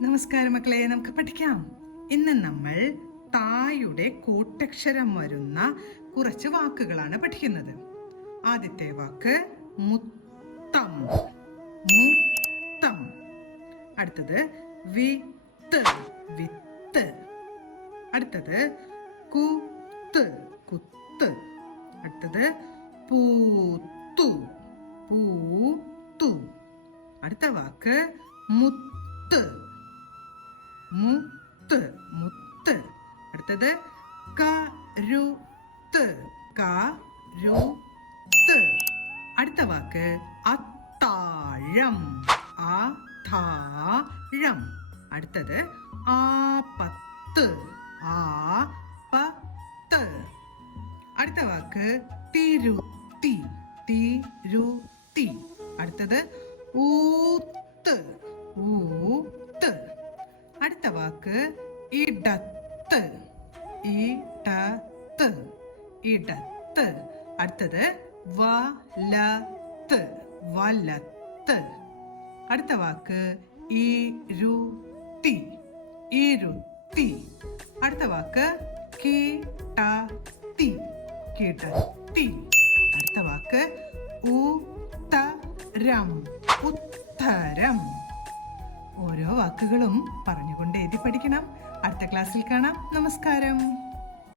നമസ്കാരം മക്കളെ, നമുക്ക് പഠിക്കാം. ഇന്ന് നമ്മൾ തായുടെ കൂട്ടക്ഷരം വരുന്ന കുറച്ച് വാക്കുകളാണ് പഠിക്കുന്നത്. ആദ്യത്തെ വാക്ക് മുത്തം, മുത്തം. അടുത്തത് വിത്ത്, വിത്ത്. അടുത്തത് കുത്ത്, കുത്ത്. അടുത്തത് പൂത്തു, പൂത്തു. അടുത്ത വാക്ക് മുത്ത്, മുത്ത്, മുത്ത്. അടുത്തത് കരുത്ത്, കരുത്ത്. അടുത്ത വാക്ക് അത്താഴം, ആധാരം. അടുത്തത് ആപത്ത്, ആപത്ത്. അടുത്ത വാക്ക് തിരുത്തി, തിരുത്തി. അടുത്തത് ഊത്ത്, ഊത്ത്. അടുത്ത വാക്ക് ഇടത്ത്, ഇടത്ത്, ഇടത്ത്. അടുത്തത് വലത്ത്, വലത്ത്. അടുത്ത വാക്ക് ഇരുത്തി, ഇരുത്തി. അടുത്ത വാക്ക് കിടത്തി, കിടത്തി. അടുത്ത വാക്ക് ഉത്തരം, ഉത്തരം. ഓരോ വാക്കുകളും പറഞ്ഞുകൊണ്ട് എഴുതി പഠിക്കണം. അടുത്ത ക്ലാസ്സിൽ കാണാം. നമസ്കാരം.